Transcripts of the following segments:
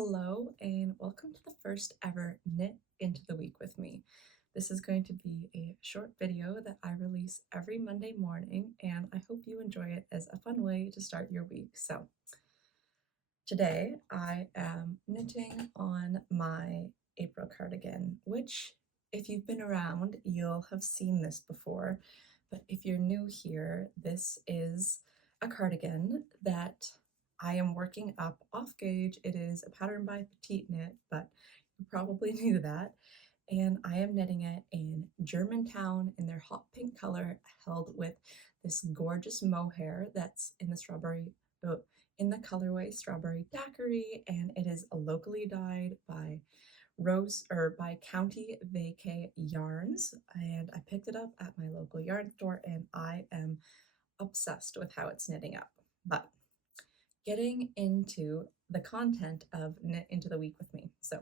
Hello, and welcome to the first ever Knit into the Week with me. This is going to be a short video that I release every Monday morning, and I hope you enjoy it as a fun way to start your week. So, today I am knitting on my April cardigan, which, if you've been around, you'll have seen this before. But if you're new here, this is a cardigan that I am working up off gauge. It is a pattern by Petite Knit, but you probably knew that. And I am knitting it in Germantown in their hot pink color, held with this gorgeous mohair that's in the in the colorway Strawberry Daiquiri, and it is locally dyed by County Vacay Yarns, and I picked it up at my local yarn store, and I am obsessed with how it's knitting up. But getting into the content of Knit into the Week with me. So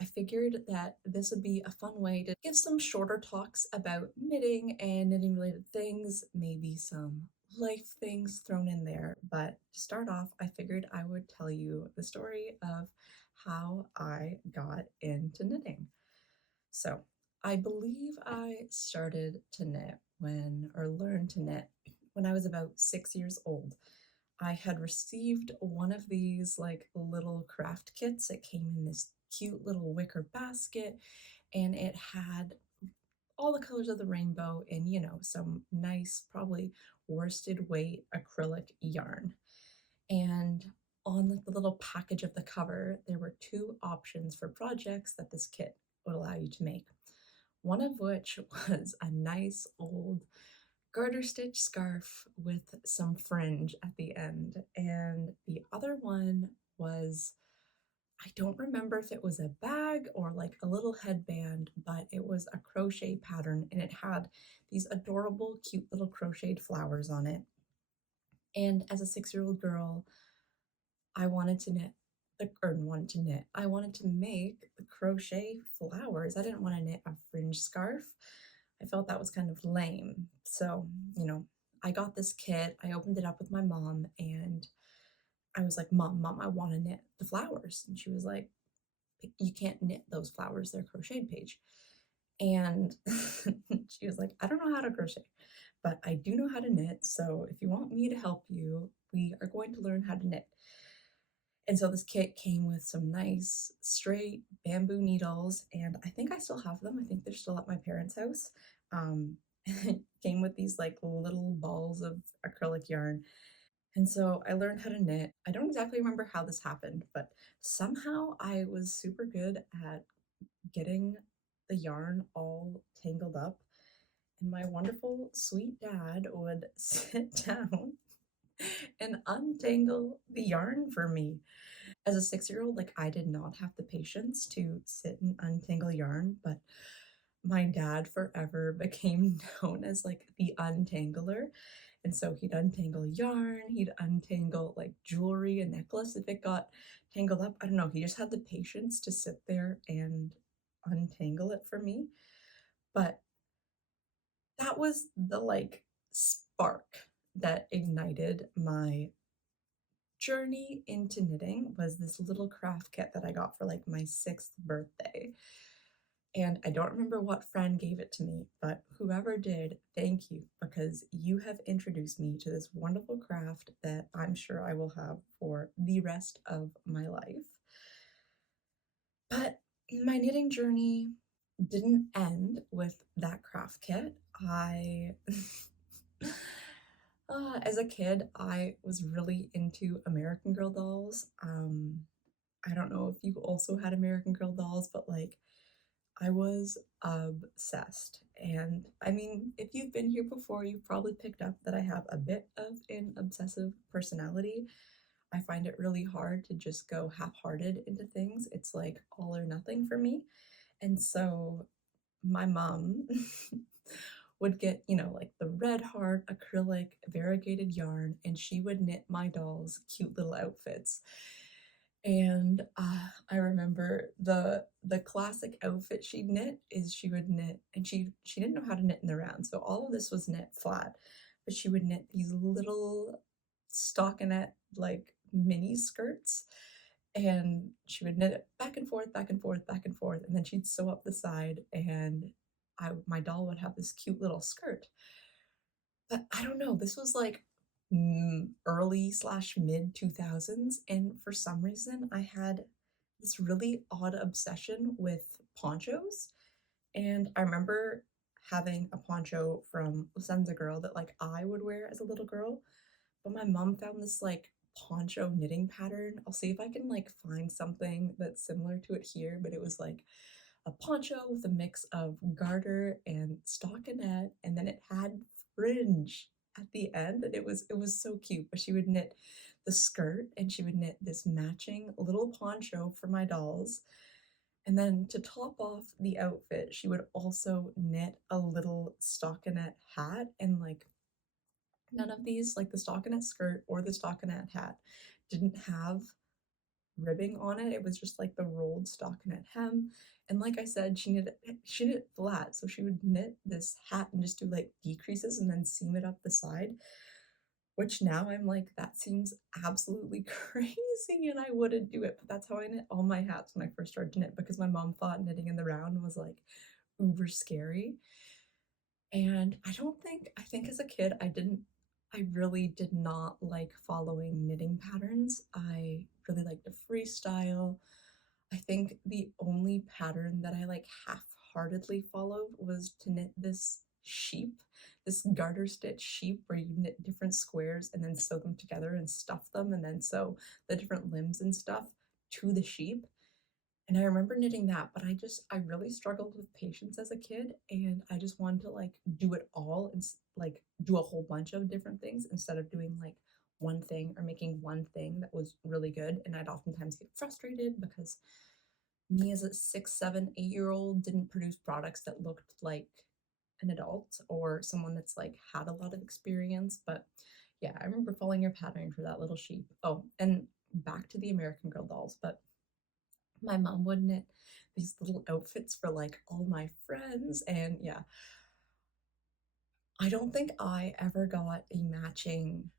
I figured that this would be a fun way to give some shorter talks about knitting and knitting related things, maybe some life things thrown in there. But to start off, I figured I would tell you the story of how I got into knitting. So I believe I started to knit learned to knit when I was about 6 years old. I had received one of these like little craft kits. It came in this cute little wicker basket, and it had all the colors of the rainbow and, some nice, probably worsted weight acrylic yarn. And on like the little package of the cover, there were two options for projects that this kit would allow you to make. One of which was a nice old garter stitch scarf with some fringe at the end. And the other one was, I don't remember if it was a bag or like a little headband, but it was a crochet pattern and it had these adorable, cute little crocheted flowers on it. And as a 6-year-old girl, I wanted to knit I wanted to make the crochet flowers. I didn't want to knit a fringe scarf. I felt that was kind of lame. So, I got this kit. I opened it up with my mom and I was like, Mom, I want to knit the flowers. And she was like, you can't knit those flowers. They're crocheted page. And she was like, I don't know how to crochet, but I do know how to knit. So if you want me to help you, we are going to learn how to knit. And so this kit came with some nice straight bamboo needles, and I think I still have them. I think they're still at my parents' house. It came with these like little balls of acrylic yarn. And so I learned how to knit. I don't exactly remember how this happened, but somehow I was super good at getting the yarn all tangled up. And my wonderful, sweet dad would sit down and untangle the yarn for me. As a 6-year-old, like I did not have the patience to sit and untangle yarn, but my dad forever became known as like the untangler. And so he'd untangle yarn, he'd untangle like jewelry, a necklace if it got tangled up. I don't know, he just had the patience to sit there and untangle it for me. But that was the like spark that ignited my journey into knitting. Was this little craft kit that I got for like my 6th birthday. And I don't remember what friend gave it to me, but whoever did, thank you, because you have introduced me to this wonderful craft that I'm sure I will have for the rest of my life. But my knitting journey didn't end with that craft kit. As a kid, I was really into American Girl dolls. I don't know if you also had American Girl dolls, but like I was obsessed. And I mean, if you've been here before, you've probably picked up that I have a bit of an obsessive personality. I find it really hard to just go half-hearted into things. It's like all or nothing for me. And so my mom would get, like the red heart acrylic variegated yarn, and she would knit my dolls cute little outfits. And I remember the classic outfit she'd knit is she would knit, and she didn't know how to knit in the round, so all of this was knit flat, but she would knit these little stockinette like mini skirts, and she would knit it back and forth, back and forth, back and forth, and then she'd sew up the side, and my doll would have this cute little skirt. But I don't know, this was like early slash mid 2000s, and for some reason I had this really odd obsession with ponchos. And I remember having a poncho from Senza Girl that like I would wear as a little girl, but my mom found this like poncho knitting pattern. I'll see if I can like find something that's similar to it here, but it was like a poncho with a mix of garter and stockinette, and then it had fringe at the end, and it was so cute. But she would knit the skirt and she would knit this matching little poncho for my dolls. And then to top off the outfit, she would also knit a little stockinette hat. And like none of these, like the stockinette skirt or the stockinette hat, didn't have ribbing on it. It was just like the rolled stockinette hem. And like I said, she knit it flat, so she would knit this hat and just do like decreases and then seam it up the side. Which now I'm like, that seems absolutely crazy, and I wouldn't do it. But that's how I knit all my hats when I first started to knit because my mom thought knitting in the round was like uber scary. And I think as a kid, I really did not like following knitting patterns. I really liked to freestyle. I think the only pattern that I like half-heartedly followed was to knit this sheep, this garter stitch sheep where you knit different squares and then sew them together and stuff them and then sew the different limbs and stuff to the sheep. And I remember knitting that, but I really struggled with patience as a kid, and I just wanted to like do it all and like do a whole bunch of different things instead of doing like one thing or making one thing that was really good. And I'd oftentimes get frustrated because me as a 6, 7, 8 year old didn't produce products that looked like an adult or someone that's like had a lot of experience. But yeah, I remember following your pattern for that little sheep. Oh, and back to the American Girl dolls, but my mom would knit these little outfits for like all my friends. And yeah, I don't think I ever got a matching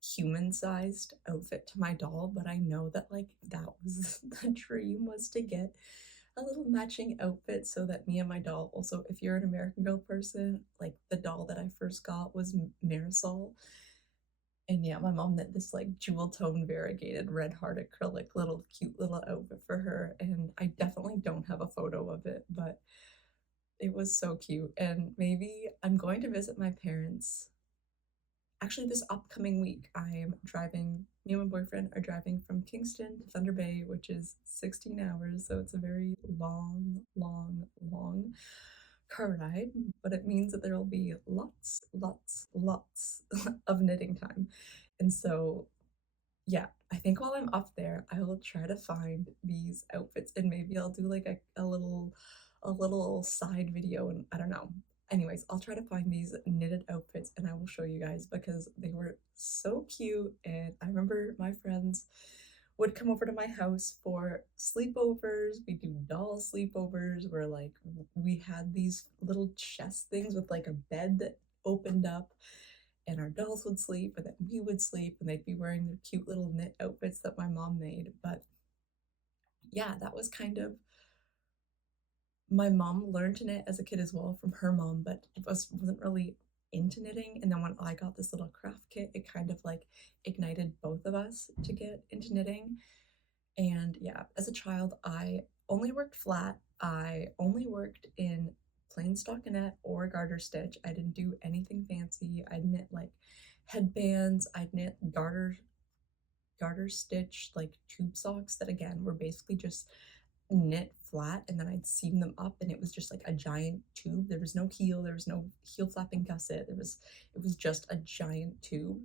human sized outfit to my doll, but I know that like that was the dream, was to get a little matching outfit so that me and my doll also, if you're an American Girl person, like the doll that I first got was Marisol. And yeah, my mom knit this like jewel tone variegated red heart acrylic little cute little outfit for her. And I definitely don't have a photo of it, but it was so cute. And maybe I'm going to visit my parents. Actually, this upcoming week, me and my boyfriend are driving from Kingston to Thunder Bay, which is 16 hours. So it's a very long, long, long car ride, but it means that there will be lots, lots, lots of knitting time. And so, yeah, I think while I'm up there, I will try to find these outfits and maybe I'll do like a little side video, and I don't know. Anyways, I'll try to find these knitted outfits and I will show you guys because they were so cute. And I remember my friends would come over to my house for sleepovers. We do doll sleepovers where like we had these little chest things with like a bed that opened up, and our dolls would sleep and then we would sleep and they'd be wearing their cute little knit outfits that my mom made. But yeah, that was kind of, my mom learned to knit as a kid as well from her mom, but wasn't really into knitting. And then when I got this little craft kit, it kind of like ignited both of us to get into knitting. And yeah, as a child, I only worked flat. I only worked in plain stockinette or garter stitch. I didn't do anything fancy. I'd knit like headbands. I'd knit garter stitch like tube socks that again were basically just knit flat, and then I'd seam them up and it was just like a giant tube. There was no heel, there was no heel flapping gusset. It was just a giant tube.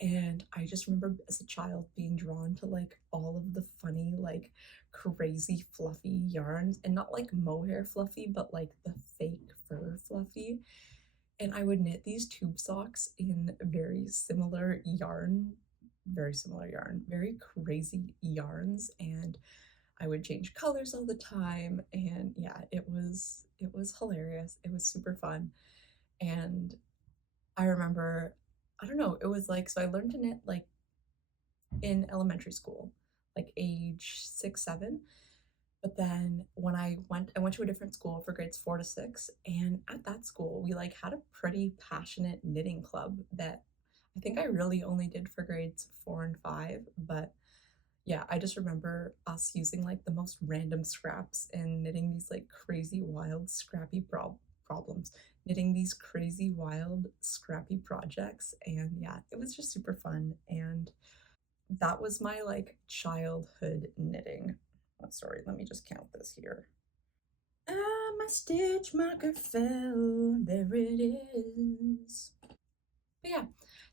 And I just remember as a child being drawn to like all of the funny, like crazy fluffy yarns, and not like mohair fluffy, but like the fake fur fluffy. And I would knit these tube socks in very similar yarn, very crazy yarns, and I would change colors all the time. And yeah, it was hilarious. It was super fun. And I remember, I don't know, it was like, so I learned to knit like in elementary school. like age 6, 7. But then when I went to a different school for grades 4 to 6, and at that school, we, like, had a pretty passionate knitting club that I think I really only did for grades 4 and 5, but yeah, I just remember us using, like, the most random scraps and knitting these, like, crazy, wild, scrappy problems, knitting these crazy, wild, scrappy projects, and yeah, it was just super fun, and that was my, like, childhood knitting. Oh, sorry, let me just count this here. Ah, my stitch marker fell. There it is. But yeah,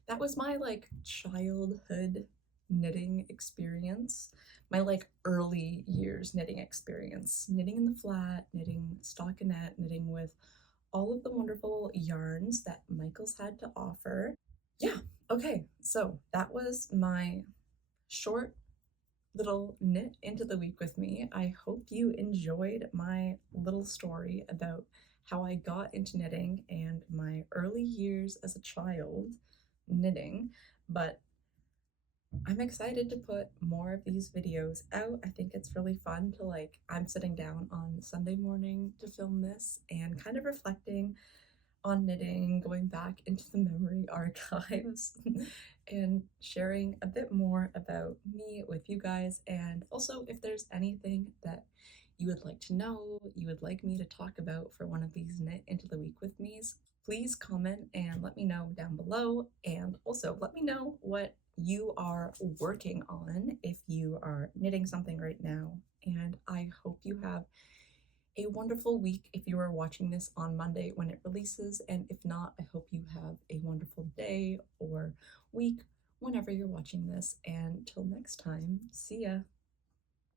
that was my like childhood knitting experience. My like early years knitting experience. Knitting in the flat, knitting stockinette, knitting with all of the wonderful yarns that Michaels had to offer. Yeah, okay, so that was my short little knit into the week with me. I hope you enjoyed my little story about how I got into knitting and my early years as a child knitting. But I'm excited to put more of these videos out. I think it's really fun to like, I'm sitting down on Sunday morning to film this and kind of reflecting on knitting, going back into the memory archives and sharing a bit more about me with you guys. And also, if there's anything that you would like to know, you would like me to talk about for one of these Knit Into the Week with me's, please comment and let me know down below. And also, let me know what you are working on if you are knitting something right now. And I hope you have a wonderful week if you are watching this on Monday when it releases. And if not, I hope you have a wonderful day or week whenever you're watching this. And till next time, see ya.